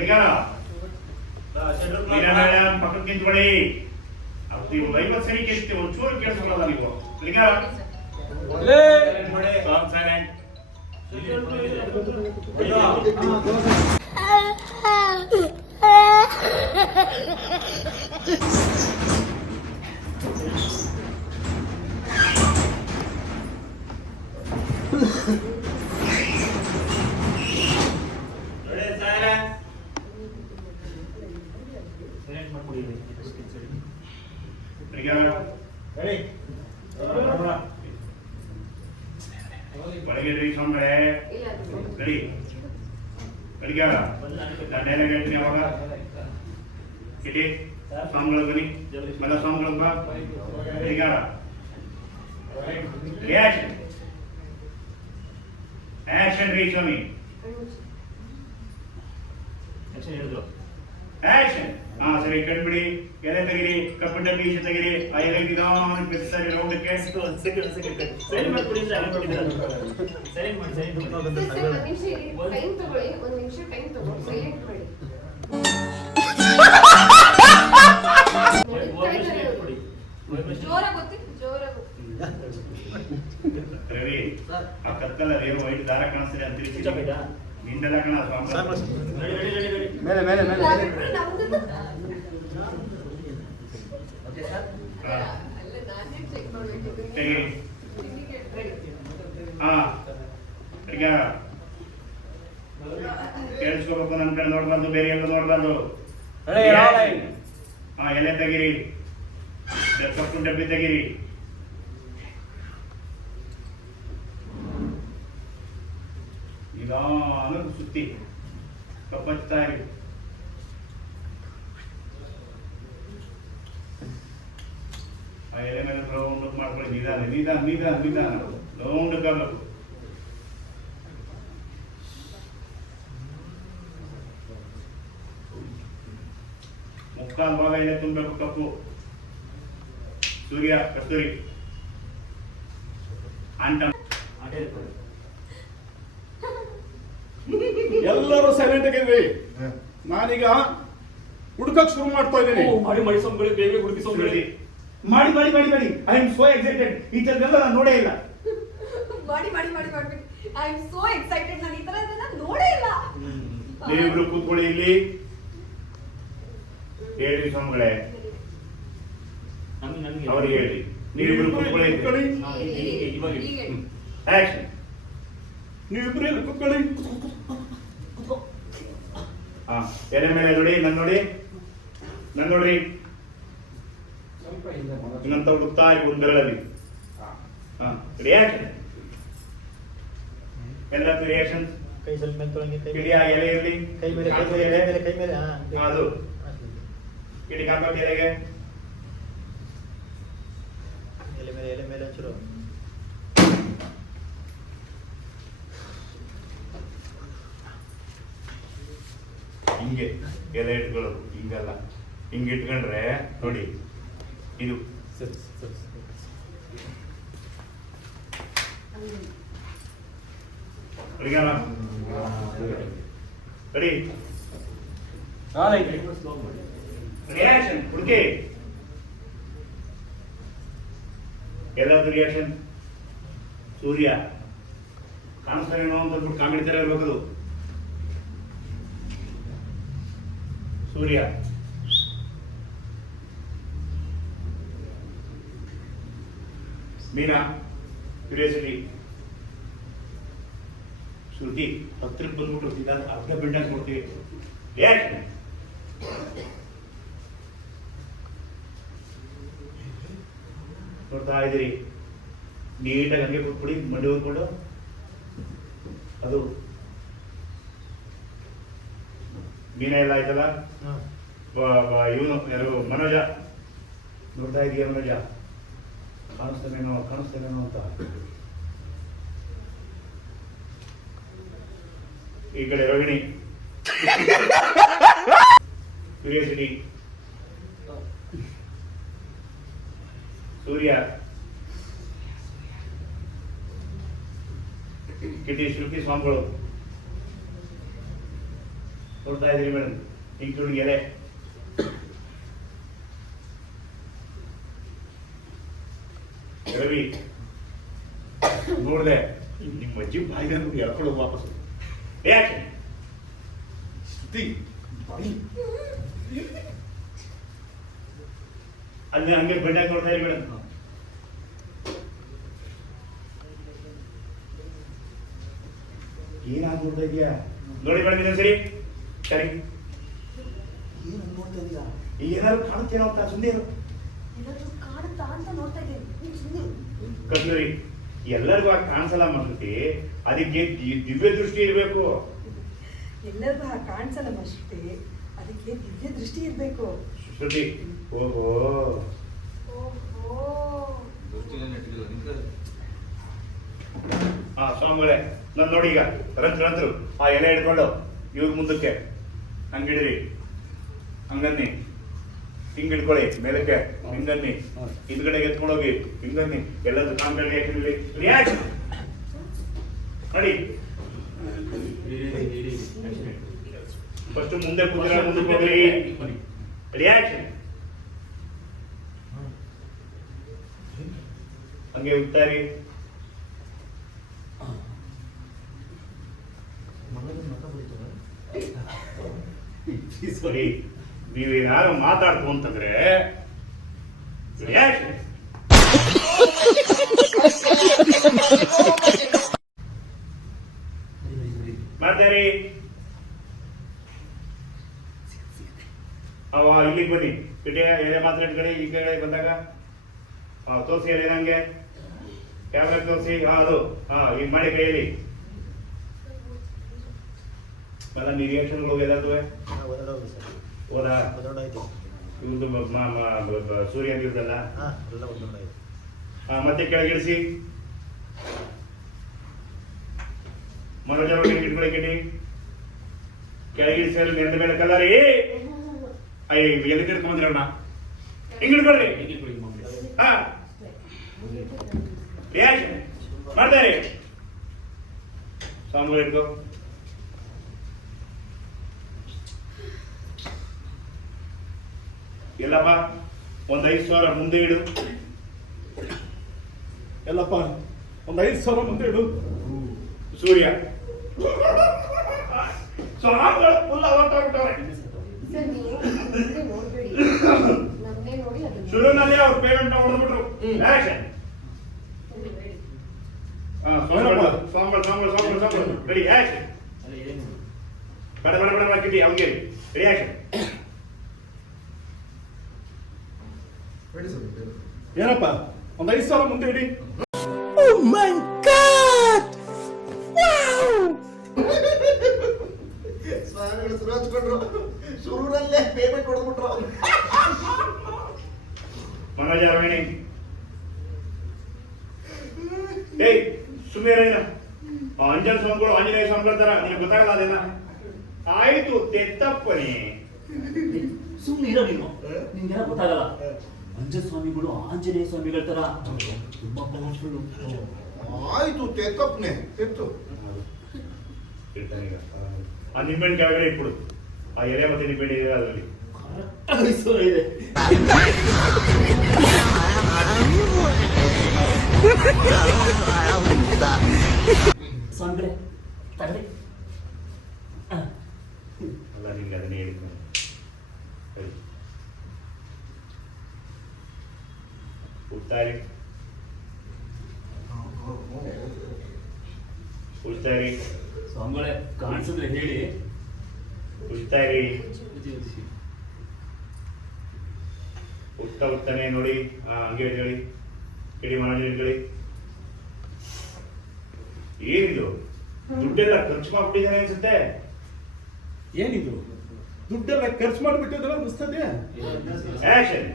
Meera madam ಪಕ್ಕಕ್ಕೆ ನಿಂತ್ಕೊಳ್ಳಿ. Live ಸರಿ ಕೇಳ್ತೀವಿ, ಒಂಚೂರು ಕೇಳಿಸ್ಕೊಳ್ಳಲ್ಲ ನೀವು. ಸೈಲೆಂಟ್. ಒಳಗೆ ಸ್ವಾಮಿಗಳೇ ರೆಡಿ ಅಡಿಗಾರ ಡೈಲಾಗ್ ಹೇಳ್ತೀನಿ. ಅವಾಗ ಇಡಿ ಸ್ವಾಮಿಗಳು ಬನ್ನಿ, ಎಲ್ಲ ಸ್ವಾಮಿಗಳು ಬಾ. ಅಡಿಗಾರ ರಿಯಾಕ್ಷನ್ ಆಕ್ಷನ್ ರೀ ಸ್ವಾಮಿ ಆಕ್ಷನ್. ಹಾ ಸರಿ, ಕಣ್ಬಿಡಿ, ಎಲೆ ತೆಗಿರಿ, ಕಪ್ಪು ಡಬ್ಬಿ ಈಚೆ ತೆಗಿರಿ. ಆ ಎಲೆ ನಿಧಾನ ಬೆಚ್ಚರಿ ರೌಂಡಕ್ಕೆ ರವಿ. ಆ ಕತ್ತಲ್ಲ ಏನು ವೈಟ್ ದಾರ ಕಾಣಿಸ್ತಾರೆ ಅಂತ ನಿಂದೆಲ್ಲ ಕಣ ಮೇಲೆ ಮೇಲೆ ಮೇಲೆ ಕೇಳಿಸ್ಕೋಬೇಕು. ನನ್ನ ಕಡೆ ನೋಡ್ಬಾರ್ದು, ಬೇರೆ ಎಲ್ಲ ನೋಡ್ಬಾರ್ದು. ಹಾ ಎಲೆ ತೆಗಿರಿ, ಕಪ್ಪು ಡಬ್ಬಿ ತೆಗಿರಿ. ನಿಧಾನ ಸುತ್ತಿ ಕಪ್ಪಚ್ತಾ ಇರಿ. ಆ ಎಲೆ ಮೇಲೆ ರೌಂಡ್ ಮಾಡ್ಕೊಳ್ಳಿ. ನಿಧಾನ ನಿಧಾನ ನಿಧಾನ ನಿಧಾನ ರೌಂಡ್ ಕಾಗಬೇಕು. ಮುಕ್ಕಾಲು ಭಾಗ ಎಲೆ ತುಂಬಬೇಕು. ಕಪ್ಪು ಸೂರ್ಯ ಕಸ್ತೂರಿ ಅಂಟ. ಎಲ್ಲರೂ ಸೈಲೆಂಟ್ ಆಗಿದ್ವಿ. ನಾನೀಗ ಹುಡುಕಕ್ ಶುರು ಮಾಡ್ತಾ ಇದ್ದೀನಿ. ಮಾಡಿ ಮಾಡಿ ಸಂಬಳಿ ಬೇಗ ಹುಡುಕಿ ಸಂಬಳಿ ಮಾಡಿ ಮಾಡಿ ಮಾಡಿ ಮಾಡಿ. I am so excited. ಈ ಥರದೆಲ್ಲ ನಾನು ನೋಡೇ ಇಲ್ಲ. ಮಾಡಿ ಮಾಡಿ ಮಾಡಿ ಮಾಡ್ಬೇಕು. I am so excited. ನಾನು ಈ ತರ ಇದನ್ನ ನೋಡೇ ಇಲ್ಲ. ನೀವಿಬ್ರು ಕೂತ್ಕೊಳ್ಳಿ ಇಲ್ಲಿ. ಹೇಳಿ ಸ್ವಾಮಿಗಳೇ, ಅವ್ರಿಗೆ ಹೇಳಿ. ನೀವಿಬ್ರು ಕೂತ್ಕೊಳ್ಳಿ. ಆಕ್ಷನ್. ನೀವಿಬ್ರು ಇಲ್ಲಿ ಕೂತ್ಕೊಳ್ಳಿ. ಹಾ ಎಲೆ ಮೇಲೆ ನೋಡಿ, ನನ್ನ ನೋಡಿ, ನನ್ನ ನೋಡ್ರಿ. ಇನ್ನೊಂತ ಹುಡುಕ್ತಾ ಒಂದು ಬೆರಳಲ್ಲಿ. ಹಾ ರಿಯಾಕ್ಷನ್. ಎಲ್ಲದೂ ರಿಯಾಕ್ಷನ್. ಕೈ ಸ್ವಲ್ಪ ಮೇಲೆ ತೊಳಂಗೆ, ಕೈ ಇಡೀ ಆ ಎಲೆ ಇರಲಿ. ಕೈ ಮೇಲೆ ಕೈ ಮೇಲೆ ಕೈ ಮೇಲೆ ಕೈ ಮೇಲೆ. ಹಾ ಅದು ಇಡೀ ಕಾಂಪೌಂಡ್ ಎಲೆಗೆ ಎಲೆ ಮೇಲೆ ಹಚ್ಚಿರು. ಹಿಂಗೆ ಎಲೆ ಇಟ್ಕೊಳ್ಳೋದು. ಹಿಂಗಲ್ಲ, ಹಿಂಗೆ ಇಟ್ಕೊಂಡ್ರೆ ನೋಡಿ ಇದು ರೆಡಿ. ರಿಯಾಕ್ಷನ್ ಹುಡುಕಿ. ಎಲ್ಲಾದ್ರು ರಿಯಾಕ್ಷನ್. ಸೂರ್ಯ ಕಾಣಿಸ್ತಾನೇನೋ ಅಂತ ಅಂದ್ಬಿಟ್ಟು ಕಾಮಿಡಿ ತರ ಇರ್ಬೇಕದು. ಸೂರ್ಯ ಮೀನಾ ಕ್ಯೂರಿಯಾಸಿಟಿ. ಶ್ರುತಿ ಹತ್ರಕ್ಕೆ ಬಂದ್ಬಿಟ್ಟು ಅರ್ಧ ಬಿಲ್ಡಂಗ್ ಕೊಡ್ತೀವಿ. ರಿಯಾಕ್ಷನ್. ನೋಡ್ತಾ ಇದ್ದೀರಿ, ನೀಟಾಗಿ ಹಂಗೆ ಕೂತ್ಬಿಡಿ, ಮಂಡಿ ಹೊರ್ಕೊಂಡು. ಅದು ಮೀನ ಎಲ್ಲ ಆಯ್ತಲ್ಲ. ಇವನು ಯಾರು ಮನೋಜ ನೋಡ್ತಾ ಇದೀಯ? ಮನೋಜ ಕಾಣಿಸ್ತಾನೇನೋ ಅಂತ. ಈ ಕಡೆ ರೋಹಿಣಿ ಕ್ಯೂರಿಯಾಸಿಟಿ. ಸೂರ್ಯ ಕಿಟಿ ಶ್ರುತಿ ಸ್ವಾಮಿಗಳು. ನೋಡ್ತಾ ಇದ್ದೀರಿ ಮೇಡಮ್ ಇಂಕ್ಲೂಡಿಂಗ್ ಎಲೆ. ರವಿ ನೋಡ್ದೆ ನಿಮ್ಮ ಅಜ್ಜಿ ಬಾಯಿಗೆ ನೋಡಿ ಎಳ್ಕೊಳ್ಳೋ ವಾಪಸ್ ಯಾಕೆ ಅಲ್ಲಿ ಹಂಗೆ ಬೆಡ್ಡಾಗಿ ನೋಡ್ತಾ ಇರಿ ಮೇಡಮ್. ಏನಾಗಿ ನೋಡ್ತಾ ಇದೀಯಾ ನೋಡಿ ಮೇಡಮ್ ಇನ್ನೊಂದು ಸರಿ ಸರಿ ಏನು ನೋಡ್ತಾ ಇದೀಯಾ? ಏನಾದ್ರು ಕಾಣುತ್ತೇನೋ ಅಂತ ಸುಮ್ಮನೆ ಏನಾದ್ರು ಕಾಣುತ್ತಾ ಅಂತ ನೋಡ್ತಾ ಇದ್ದೀನಿ ನೀನ್ ಸುಮ್ಮನೆ ಕಲ್ರಿ ಎಲ್ಲರಿಗೂ ಆಗ ಕಾಣಿಸಲ್ಲ ಮಕ್ಕಳಿಗೆ ಅದಕ್ಕೆ ದಿವ್ಯ ದೃಷ್ಟಿ ಇರಬೇಕು. ಎಲ್ಲರಿಗೂ ಕಾಣಿಸಲ್ಲ ಅಷ್ಟೇ, ಅದಕ್ಕೆ ದಿವ್ಯ ದೃಷ್ಟಿ ಇರಬೇಕು. ಶ್ರುತಿ ಓಹೋ ಓಹೋ ಹಾ ಸ್ವಾಮಿಗಳೇ ನಾನು ನೋಡಿ ಈಗ ರಂತ್ರು ಆ ಎಲೆ ಹಿಡ್ಕೊಂಡು ಇವ್ರ ಮುಂದಕ್ಕೆ ಹಂಗಿಡ್ರಿ ಹಂಗನ್ನಿ ಹಿಂಗ್ ಹಿಡ್ಕೊಳ್ಳಿ ಮೇಲಕ್ಕೆ ಹಿಂಗನ್ನಿ ಹಿಂದ್ಗಡೆಗೆ ಎತ್ಕೊಂಡೋಗಿ ಹಿಂಗನ್ನಿ ಎಲ್ಲದೂ ಕಾಂಗ್ರೆಸ್ ಹಾಕಿದ್ವಿ ರಿಯಾಕ್ಷನ್ ನೋಡಿ ಫಸ್ಟ್ ಮುಂದೆ ಕೂತಿರ ಮುಂದಕ್ಕೆ ಹೋಗ್ರಿ ರಿಯಾಕ್ಷನ್ ಹಂಗೆ ಉತ್ತಾರಿ ಸರಿ ನೀವೇನಾರು ಮಾತಾಡ್ತು ಅಂತಂದ್ರೆ ರಿಯಾಕ್ಷನ್ ಮಾಡ್ತಾರಿ ಅವ ಇಲ್ಲಿಗೆ ಬನ್ನಿ ಪಿಟೆ ಎಲೆ ಮಾತ್ರ ಇಟ್ಕೊಳ್ಳಿ ಈ ಕಡೆ ಬಂದಾಗ ತೋರಿಸಿ ಹೇಳಿ ನಂಗೆ ಕ್ಯಾಮ್ರಾ ತೋರಿಸಿ ಅದು ಈಗ ಮಾಡಿ ಕೈಯಲ್ಲಿ ಎಲ್ಲ ನೀ ರಿಯಾಕ್ಷನ್ಗಳು ಹೋಗಿದ್ದು ಒದಡೋದು ಸರ್. ಹೋದಾ ಒದಡೋಯ್ತು. ಇವ್ರದ್ದು ಸೂರ್ಯ ಇವ್ರದಲ್ಲ ಎಲ್ಲ ಒದಡೋಯ್ತು. ಮತ್ತೆ ಕೆಳಗಿಳಿಸಿ ಮನೋಜ ಇಟ್ಕೊಳ್ಳಿ ಕಿಟಿ ಕೆಳಗಿಳಿಸಿ ನೆಲದ ಮೇಲೆ ಕಲ್ಲರಿ ಅಯ್ಯ ಎಲ್ಲಿ ತಿಳ್ಕೊಂಡ್ರಣ್ಣ ಹಿಂಗ್ ಹಿಡ್ಕೊಳ್ರಿ ಹಾ ರಿಯಾಕ್ಷನ್ ಮಾಡ್ತಾರೆ ಸಾಂಬು ಹಿಡ್ಕೊ ಎಲ್ಲಪ್ಪ ಒಂದ್ 5,000 ಮುಂದೆ ಇಡು ಎಲ್ಲಪ್ಪ ಒಂದು 5,000 ಮುಂದೆ ಇಡು. ಸೂರ್ಯ ಸ್ವಾಮಿಗಳು ಫುಲ್ ಹೊರಟೋಗ್ಬಿಟ್ಟವ್ರೆ ಸರ್ ನೀವು ಮುಂದೆ ನೋಡ್ಬೇಡಿ, ನಮ್ನೇ ನೋಡಿ ಅದನ್ನ ಶುರುನಲ್ಲಿ ಅವ್ರ ಪೇಮೆಂಟ್ ಹೊಡೆದ್ಬಿಟ್ರು ಆಕ್ಷನ್ ನೋಡ್ಬೇಡಿ. ಸ್ವಾಮಿಗಳು ರೆಡಿ ಆಕ್ಷನ್ ಬೇಡ ಬೇಡ ಬೇಡ ಕಿಟಿ ಅವ್ರಿಗೆ ರೆಡಿ ಆಕ್ಷನ್ ಏನಪ್ಪ ಒಂದು 5,000 ಮುಂದೆ ಇಡಿ. ಸ್ವಾಮಿಗಳು ಶುರು ಹಚ್ಕೊಂಡ್ರು. ಶುರುನಲ್ಲೇ ಪೇಮೆಂಟ್ ಹೊಡೆದ್ಬಿಟ್ರು. ಮನೋಜ ಅರವಿಣಿ ಏಯ್ ಸುಮ್ಮನೆ ಅಂಜನ ಸ್ವಾಮಿಗಳು ಆಂಜನೇಯ ಸ್ವಾಮಿಗಳ ತರ ನಿನಗೆ ಗೊತ್ತಾಗಲ್ಲ ಅದೇನ ಆಯ್ತು ತೆತ್ತಪ್ಪನೇ ಸುಮ್ಮನೆ ಇರೋ ನೀನು ನಿನ್ಗೆಲ್ಲ ಗೊತ್ತಾಗಲ್ಲ. ಅಂಜನ ಸ್ವಾಮಿಗಳು ಆಂಜನೇಯ ಸ್ವಾಮಿಗಳ ತರ ತುಂಬಾ ಪವರ್ಫುಲ್. ಆಯ್ತು ತೆತ್ತಪ್ಪನೆ ತೆತ್ತು ಇರ್ತಾನೀಗ ಆ ನಿಂಬೆಹಣ್ಣು ಕೆಳಗಡೆ ಇಟ್ಬಿಡು ಆ ಎಲೆ ಮತ್ತೆ ನಿಂಬೆಹಣ್ಣು ಇದೆ ಅದರಲ್ಲಿ ಇದೆ. ಸ್ವಾಮಿಗಳೇ ತಗೊಳ್ಳಿ. ಅಲ್ಲ ನಿಂಗೆ ಅದನ್ನೇ ಹೇಳಿದ್ದು ನಾನು. ಸರಿ ಉತ್ತಾರಿ ಉತ್ತಾರಿ ಸ್ವಾಮಿಗಳೇ ಕಾಣಿಸಿದ್ರೆ ಹೇಳಿ. ಉತ್ತಾರಿ ಉತ್ತಾನೆ ನೋಡಿ ಹಂಗೆ ಹೇಳಿ ಇಡೀ ಮನೋಜ್ ಹೇಳಿ ಏನಿದು ದುಡ್ಡೆಲ್ಲ ಖರ್ಚು ಮಾಡ್ಬಿಟ್ಟಿದ್ದಾನೆ ಅನ್ಸುತ್ತೆ. ಏನಿದು ದುಡ್ಡೆಲ್ಲ ಖರ್ಚು ಮಾಡಿಬಿಟ್ಟಿದ್ರೆ ಅನಿಸ್ತದೆ. ಆಕ್ಷನ್